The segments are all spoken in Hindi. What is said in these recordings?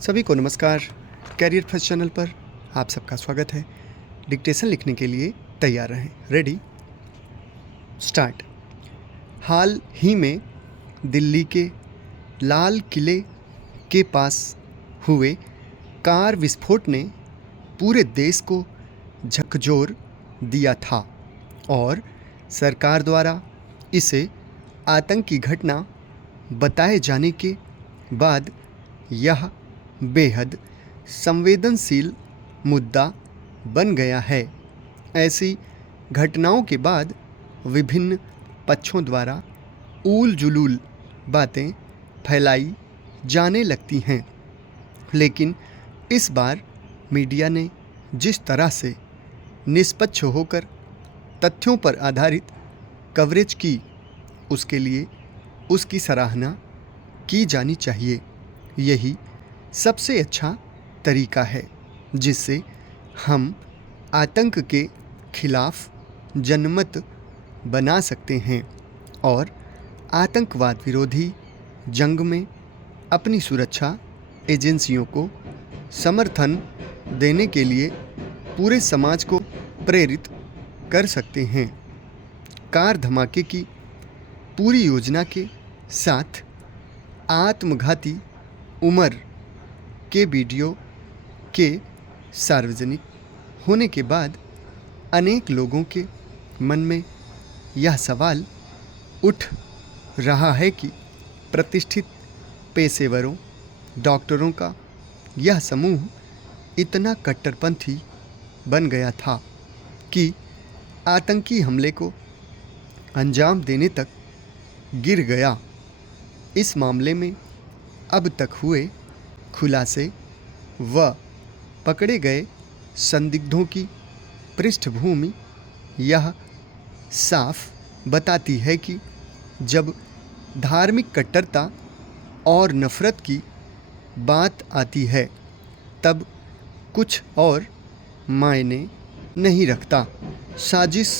सभी को नमस्कार। कैरियर फर्स्ट चैनल पर आप सबका स्वागत है। डिक्टेशन लिखने के लिए तैयार रहें। Ready, start. हाल ही में दिल्ली के लाल किले के पास हुए कार विस्फोट ने पूरे देश को झकझोर दिया था और सरकार द्वारा इसे आतंकी घटना बताए जाने के बाद यह बेहद संवेदनशील मुद्दा बन गया है। ऐसी घटनाओं के बाद विभिन्न पक्षों द्वारा ऊल जुलूल बातें फैलाई जाने लगती हैं, लेकिन इस बार मीडिया ने जिस तरह से निष्पक्ष होकर तथ्यों पर आधारित कवरेज की, उसके लिए उसकी सराहना की जानी चाहिए। यही सबसे अच्छा तरीका है जिससे हम आतंक के खिलाफ जनमत बना सकते हैं और आतंकवाद विरोधी जंग में अपनी सुरक्षा एजेंसियों को समर्थन देने के लिए पूरे समाज को प्रेरित कर सकते हैं। कार धमाके की पूरी योजना के साथ आत्मघाती उमर के वीडियो के सार्वजनिक होने के बाद अनेक लोगों के मन में यह सवाल उठ रहा है कि प्रतिष्ठित पेशेवरों, डॉक्टरों का यह समूह इतना कट्टरपंथी बन गया था कि आतंकी हमले को अंजाम देने तक गिर गया। इस मामले में अब तक हुए खुलासे व पकड़े गए संदिग्धों की पृष्ठभूमि यह साफ बताती है कि जब धार्मिक कट्टरता और नफरत की बात आती है तब कुछ और मायने नहीं रखता। साजिश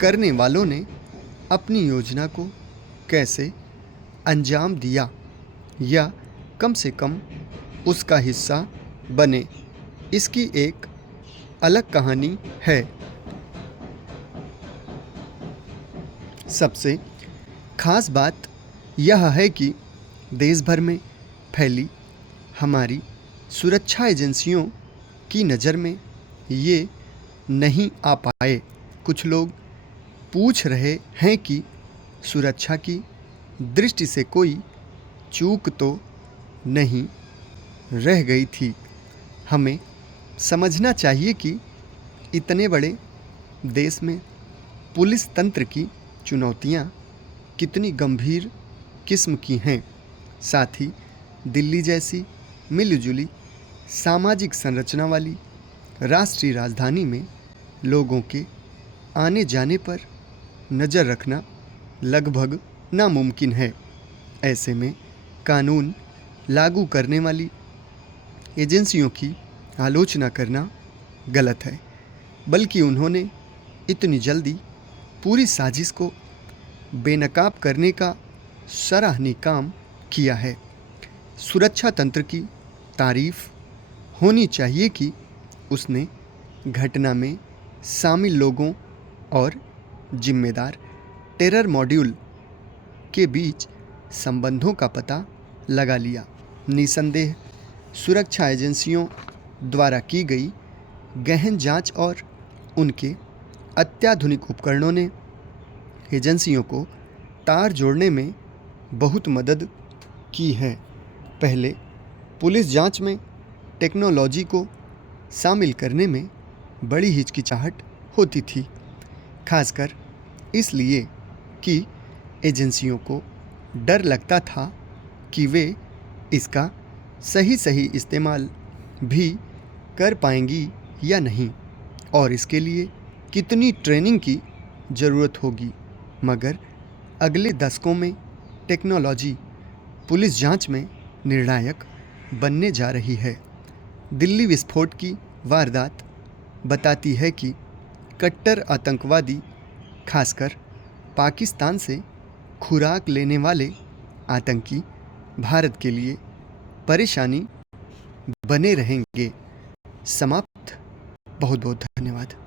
करने वालों ने अपनी योजना को कैसे अंजाम दिया या कम से कम उसका हिस्सा बने, इसकी एक अलग कहानी है। सबसे खास बात यह है कि देश भर में फैली हमारी सुरक्षा एजेंसियों की नज़र में ये नहीं आ पाए। कुछ लोग पूछ रहे हैं कि सुरक्षा की दृष्टि से कोई चूक तो नहीं रह गई थी। हमें समझना चाहिए कि इतने बड़े देश में पुलिस तंत्र की चुनौतियां कितनी गंभीर किस्म की हैं। साथ ही दिल्ली जैसी मिलीजुली सामाजिक संरचना वाली राष्ट्रीय राजधानी में लोगों के आने जाने पर नज़र रखना लगभग नामुमकिन है। ऐसे में कानून लागू करने वाली एजेंसियों की आलोचना करना गलत है, बल्कि उन्होंने इतनी जल्दी पूरी साजिश को बेनकाब करने का सराहनीय काम किया है। सुरक्षा तंत्र की तारीफ होनी चाहिए कि उसने घटना में शामिल लोगों और जिम्मेदार टेरर मॉड्यूल के बीच संबंधों का पता लगा लिया। निसंदेह सुरक्षा एजेंसियों द्वारा की गई गहन जांच और उनके अत्याधुनिक उपकरणों ने एजेंसियों को तार जोड़ने में बहुत मदद की है। पहले पुलिस जांच में टेक्नोलॉजी को शामिल करने में बड़ी हिचकिचाहट होती थी, खासकर इसलिए कि एजेंसियों को डर लगता था कि वे इसका सही इस्तेमाल भी कर पाएंगी या नहीं और इसके लिए कितनी ट्रेनिंग की ज़रूरत होगी। मगर अगले दशकों में टेक्नोलॉजी पुलिस जांच में निर्णायक बनने जा रही है। दिल्ली विस्फोट की वारदात बताती है कि कट्टर आतंकवादी, खासकर पाकिस्तान से खुराक लेने वाले आतंकी, भारत के लिए परेशानी बने रहेंगे। समाप्त। बहुत बहुत धन्यवाद।